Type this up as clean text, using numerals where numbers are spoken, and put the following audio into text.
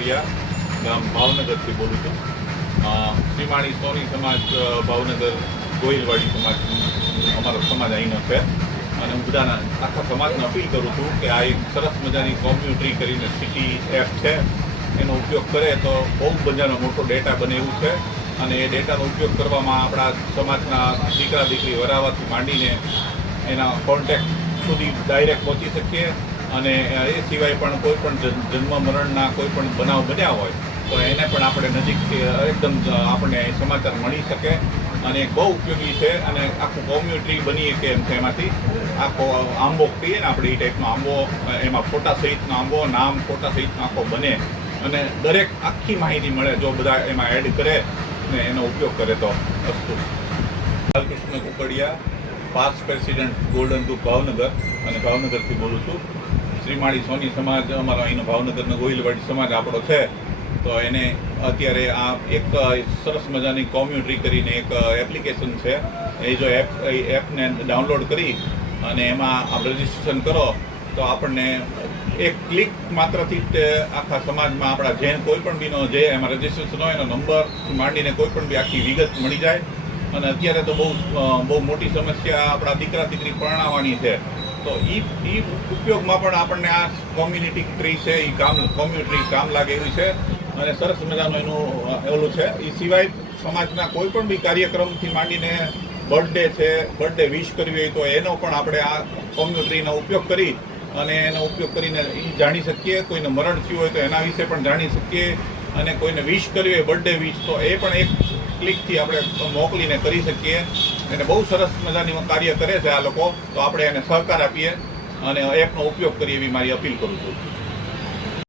કુકડિયા, ગામ ભાવનગરથી બોલું છું. શ્રીમાળી સોની સમાજ ભાવનગર ગોહિલવાડી સમાજ અમારો સમાજ અહીંનો છે અને હું બધાના આખા સમાજને અપીલ કરું છું કે આ એક સરસ મજાની કોમ્યુનિટી કરીને સિટી એપ છે, એનો ઉપયોગ કરે તો બહુ બધાનો મોટો ડેટા બને એવું છે અને એ ડેટાનો ઉપયોગ કરવામાં આપણા સમાજના દીકરા દીકરી વરાવાથી માંડીને એના કોન્ટેક્ટ સુધી ડાયરેક્ટ પહોંચી શકીએ અને એ સિવાય પણ કોઈ પણ જન્મ મરણના કોઈ પણ બનાવ બન્યા હોય તો એને પણ આપણે નજીકથી એકદમ આપણને સમાચાર મળી શકે અને બહુ ઉપયોગી છે અને આખું કોમ્યુનિટી બની કે એમ છે. એમાંથી આખો આંબો કહીએ ને આપણે એ ટાઈપનો આંબો, એમાં ફોટા સહિતનો આંબો, નામ ફોટા સહિતનો આખો બને અને દરેક આખી માહિતી મળે જો બધા એમાં એડ કરે ને એનો ઉપયોગ કરે તો. વસ્તુ Balkrishna Kukadiya, past president golden group Bhavnagar અને ભાવનગરથી બોલું છું. શ્રીમાળી સોની સમાજ અમારો અહીંનો ભાવનગરનો ગોહિલવાડી સમાજ આપણો છે તો એને અત્યારે આ એક સરસ મજાની કોમ્યુનિટી કરીને એક એપ્લિકેશન છે. એ જો એપને ડાઉનલોડ કરી અને એમાં આપ રજિસ્ટ્રેશન કરો તો આપણને એક ક્લિક માત્રથી જ આખા સમાજમાં આપણા જે કોઈ પણ બીનો જે એમાં રજિસ્ટ્રેશન હોય એનો નંબર માંડીને કોઈ પણ બી આખી વિગત મળી જાય. અને અત્યારે તો બહુ મોટી સમસ્યા આપણા દીકરા દીકરી પરણાવવાની છે તો એ ઉપયોગમાં પણ આપણને આ કોમ્યુનિટી ટ્રી છે એ કોમ્યુનિટી કામ લાગે એવી છે અને સરસ મજાનું એનું ઓલું છે. એ સિવાય સમાજના કોઈ પણ બી કાર્યક્રમથી માંડીને બર્થડે છે, બર્થડે વિશ કરવી હોય તો એનો પણ આપણે આ કોમ્યુનિટીનો ઉપયોગ કરી અને એનો ઉપયોગ કરીને એ જાણી શકીએ. કોઈને મરણ થયું હોય તો એના વિશે પણ જાણી શકીએ અને કોઈને વિશ કરવી હોય બર્થડે વિશ તો એ પણ એક ક્લિકથી આપણે મોકલીને કરી શકીએ. એને બહુ સરસ મજાની કાર્ય કરે છે આ લોકો, તો આપણે એને સહકાર આપીએ અને એપનો ઉપયોગ કરીએ એવી મારી અપીલ કરું છું.